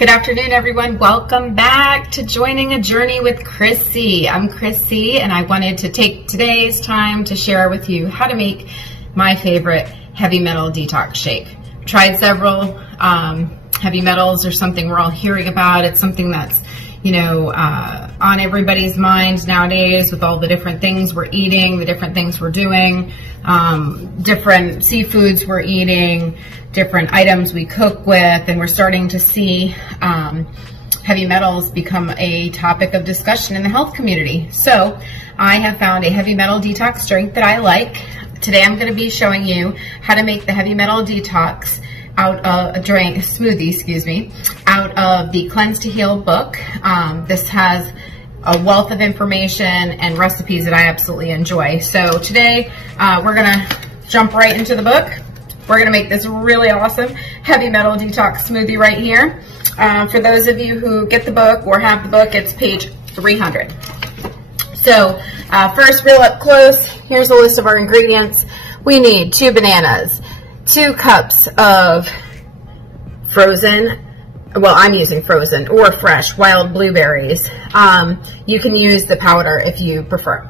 Good afternoon, everyone. Welcome back to Joining a Journey with Chrissy. I'm Chrissy, and I wanted to take today's time to share with you how to make my favorite heavy metal detox shake. Tried several heavy metals are something we're all hearing about. It's something that's, on everybody's minds nowadays with all the different things we're eating, the different things we're doing, different seafoods we're eating, different items we cook with, and we're starting to see heavy metals become a topic of discussion in the health community. So I have found a heavy metal detox drink that I like. Today I'm going to be showing you how to make the heavy metal detox smoothie, out of the Cleanse to Heal book. This has a wealth of information and recipes that I absolutely enjoy. So today we're gonna jump right into the book. We're gonna make this really awesome heavy metal detox smoothie right here. For those of you who get the book or have the book, it's page 300. So first, real up close, here's a list of our ingredients. We need 2 bananas, 2 cups of frozen, well, I'm using frozen or fresh wild blueberries. You can use the powder if you prefer.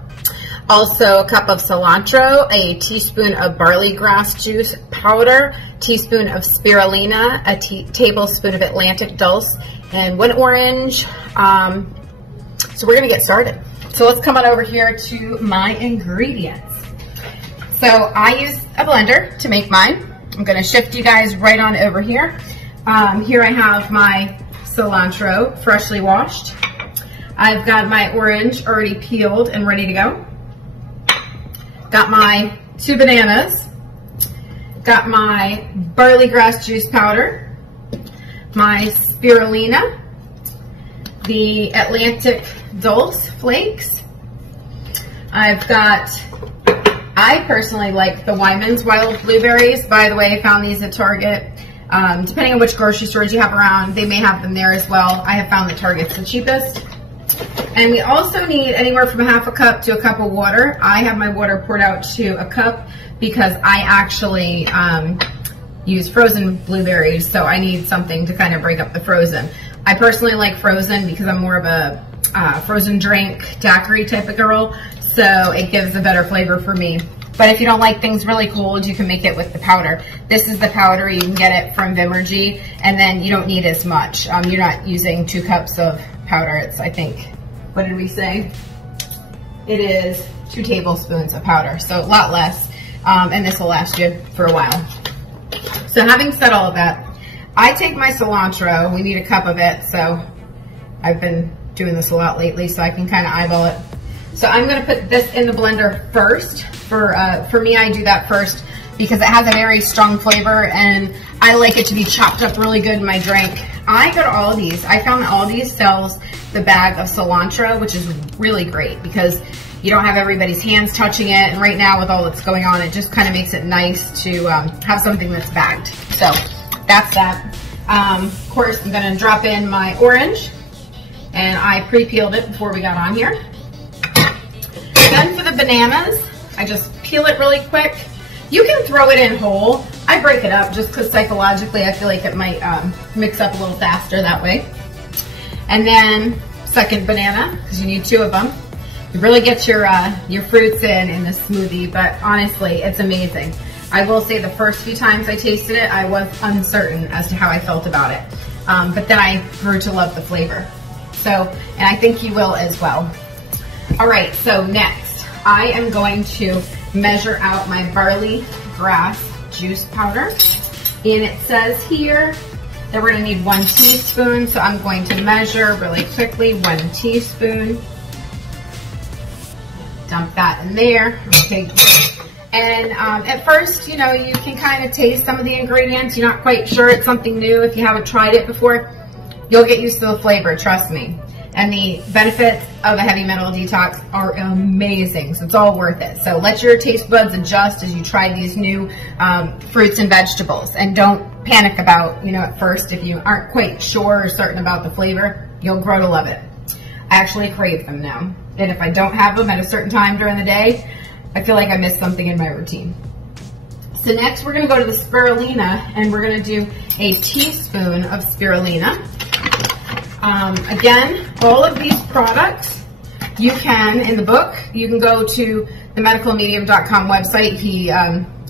Also, a cup of cilantro, a teaspoon of barley grass juice powder, teaspoon of spirulina, a tablespoon of Atlantic dulse, and 1 orange. So we're gonna get started. So let's come on over here to my ingredients. So I use a blender to make mine. I'm gonna shift you guys right on over here. Here I have my cilantro, freshly washed. I've got my orange already peeled and ready to go. Got my 2 bananas. Got my barley grass juice powder. My spirulina. The Atlantic dulse flakes. I personally like the Wyman's wild blueberries. By the way, I found these at Target. Depending on which grocery stores you have around, they may have them there as well. I have found that Target's the cheapest. And we also need anywhere from 1/2 cup to 1 cup of water. I have my water poured out to 1 cup because I actually use frozen blueberries, so I need something to kind of break up the frozen. I personally like frozen because I'm more of a frozen drink daiquiri type of girl, so it gives a better flavor for me. But if you don't like things really cold, you can make it with the powder. This is the powder. You can get it from Vimergy, and then you don't need as much. You're not using 2 cups of powder. It's, I think, what did we say? It is 2 tablespoons of powder, so a lot less, and this will last you for a while. So having said all of that, I take my cilantro. We need 1 cup of it, so I've been doing this a lot lately, so I can kind of eyeball it. So I'm going to put this in the blender first. For me, I do that first because it has a very strong flavor, and I like it to be chopped up really good in my drink. I go to Aldi's. I found that Aldi's sells the bag of cilantro, which is really great because you don't have everybody's hands touching it, and right now with all that's going on, it just kind of makes it nice to have something that's bagged. So that's that. Of course, I'm going to drop in my orange, and I pre-peeled it before we got on here. Then for the bananas, I just peel it really quick. You can throw it in whole. I break it up just because psychologically I feel like it might mix up a little faster that way. And then second banana, because you need 2 of them. You really get your fruits in the smoothie, but honestly, it's amazing. I will say the first few times I tasted it, I was uncertain as to how I felt about it. But then I grew to love the flavor. So, and I think you will as well. All right, so next, I am going to measure out my barley grass juice powder. And it says here that we're gonna need 1 teaspoon, so I'm going to measure really quickly 1 teaspoon. Dump that in there, okay. And at first, you can kind of taste some of the ingredients. You're not quite sure it's something new. If you haven't tried it before, you'll get used to the flavor, trust me. And the benefits of a heavy metal detox are amazing, so it's all worth it. So let your taste buds adjust as you try these new fruits and vegetables. And don't panic about, at first, if you aren't quite sure or certain about the flavor, you'll grow to love it. I actually crave them now. And if I don't have them at a certain time during the day, I feel like I missed something in my routine. So next we're gonna go to the spirulina, and we're gonna do a teaspoon of spirulina. Again, all of these products you can, in the book, you can go to the medicalmedium.com website.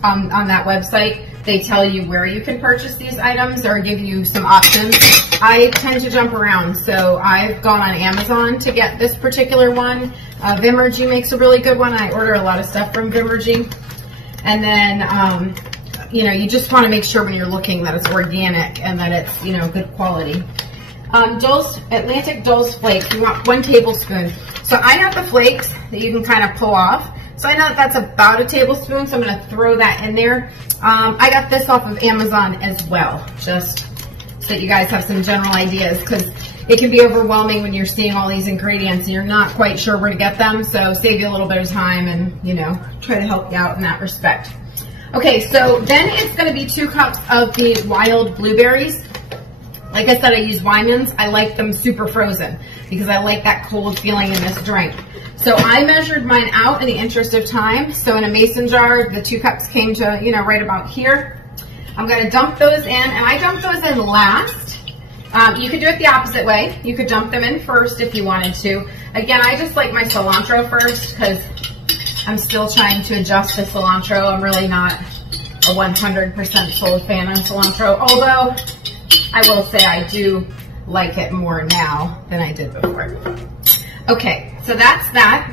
On that website, they tell you where you can purchase these items or give you some options. I tend to jump around, so I've gone on Amazon to get this particular one. Vimergy makes a really good one. I order a lot of stuff from Vimergy. And then, you know, you just want to make sure when you're looking that it's organic and that it's, you know, good quality. Atlantic Dulse Flakes, you want 1 tablespoon. So I have the flakes that you can kind of pull off. So I know that that's about a tablespoon, so I'm going to throw that in there. I got this off of Amazon as well, just so that you guys have some general ideas, because it can be overwhelming when you're seeing all these ingredients and you're not quite sure where to get them. So save you a little bit of time and, you know, try to help you out in that respect. Okay, so then it's going to be 2 cups of the wild blueberries. Like I said, I use Wyman's. I like them super frozen because I like that cold feeling in this drink. So I measured mine out in the interest of time. So in a mason jar, the 2 cups came to, you know, right about here. I'm going to dump those in, and I dump those in last. You could do it the opposite way. You could dump them in first if you wanted to. Again, I just like my cilantro first because I'm still trying to adjust to cilantro. I'm really not a 100% sold fan on cilantro, although I will say I do like it more now than I did before. Okay, so that's that.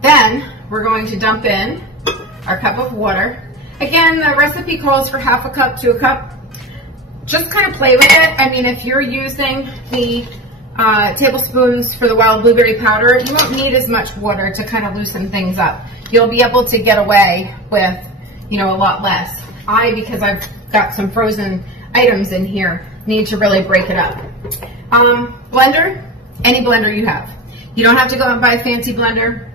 Then we're going to dump in our cup of water. Again, the recipe calls for half a cup to a cup. Just kind of play with it. I mean, if you're using the tablespoons for the wild blueberry powder, you won't need as much water to kind of loosen things up. You'll be able to get away with, you know, a lot less. Because I've got some frozen items in here, need to really break it up. Blender, any blender you have. You don't have to go out and buy a fancy blender.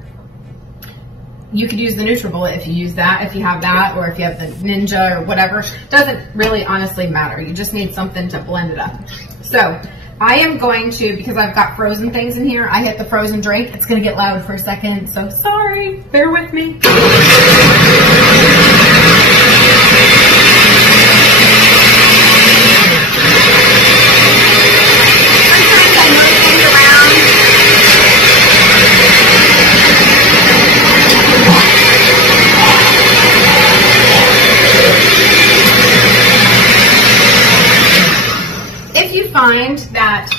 You could use the NutriBullet if you use that, if you have that, or if you have the Ninja or whatever. Doesn't really honestly matter. You just need something to blend it up. So I am going to, because I've got frozen things in here, I hit the frozen drink. It's going to get loud for a second, so sorry. Bear with me. Find that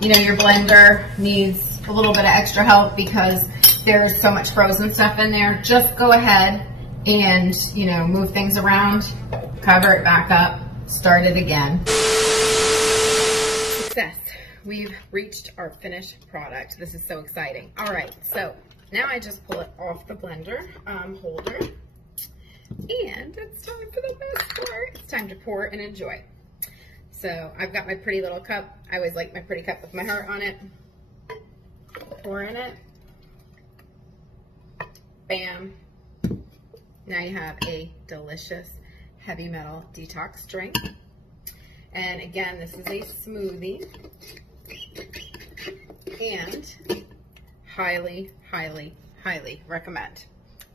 you know, your blender needs a little bit of extra help because there's so much frozen stuff in there, just go ahead and, you know, move things around, cover it back up, start it again. Success. We've reached our finished product. This is so exciting. All right, so now I just pull it off the blender holder, and it's time for the best part. It's time to pour and enjoy. So I've got my pretty little cup. I always like my pretty cup with my heart on it. Pour in it. Bam. Now you have a delicious heavy metal detox drink. And again, this is a smoothie. And highly, highly, highly recommend.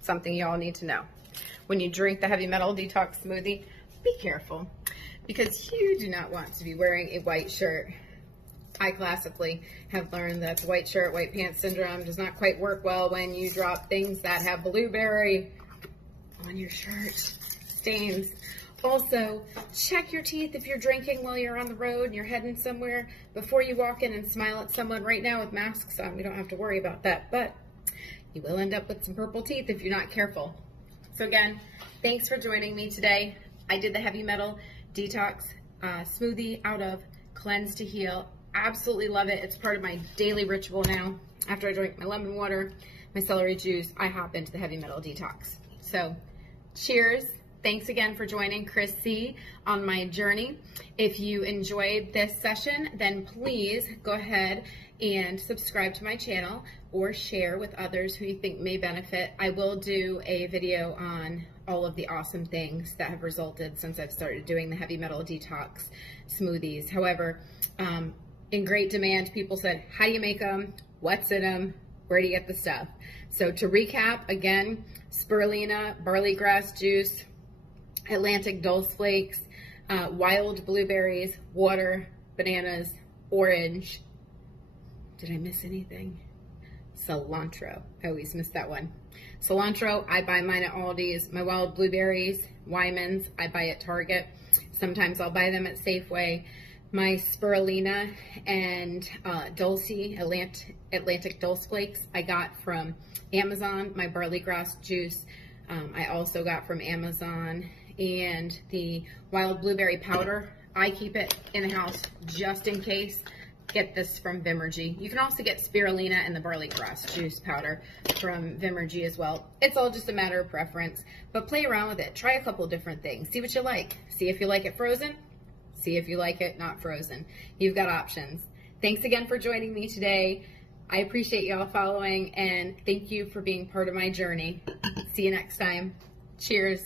Something you all need to know. When you drink the heavy metal detox smoothie, be careful, because you do not want to be wearing a white shirt. I classically have learned that the white shirt, white pants syndrome does not quite work well when you drop things that have blueberry on your shirt. Stains. Also, check your teeth if you're drinking while you're on the road and you're heading somewhere before you walk in and smile at someone. Right now with masks on, we don't have to worry about that, but you will end up with some purple teeth if you're not careful. So again, thanks for joining me today. I did the heavy metal detox smoothie out of Cleanse to Heal. Absolutely love it. It's part of my daily ritual now. After I drink my lemon water, my celery juice, I hop into the heavy metal detox. So cheers. Thanks again for joining Chris C on my journey. If you enjoyed this session, then please go ahead and subscribe to my channel or share with others who you think may benefit. I will do a video on all of the awesome things that have resulted since I've started doing the heavy metal detox smoothies. However, in great demand, people said, how do you make them? What's in them? Where do you get the stuff? So to recap, again, spirulina, barley grass juice, Atlantic Dulse Flakes, wild blueberries, water, bananas, orange. Did I miss anything? Cilantro. I always miss that one. Cilantro, I buy mine at Aldi's. My wild blueberries, Wyman's, I buy at Target. Sometimes I'll buy them at Safeway. My spirulina and Atlantic Dulce Flakes I got from Amazon. My barley grass juice I also got from Amazon. And the wild blueberry powder, I keep it in the house just in case. Get this from Vimergy. You can also get spirulina and the barley grass juice powder from Vimergy as well. It's all just a matter of preference, but play around with it. Try a couple different things. See what you like. See if you like it frozen. See if you like it not frozen. You've got options. Thanks again for joining me today. I appreciate y'all following, and thank you for being part of my journey. See you next time. Cheers.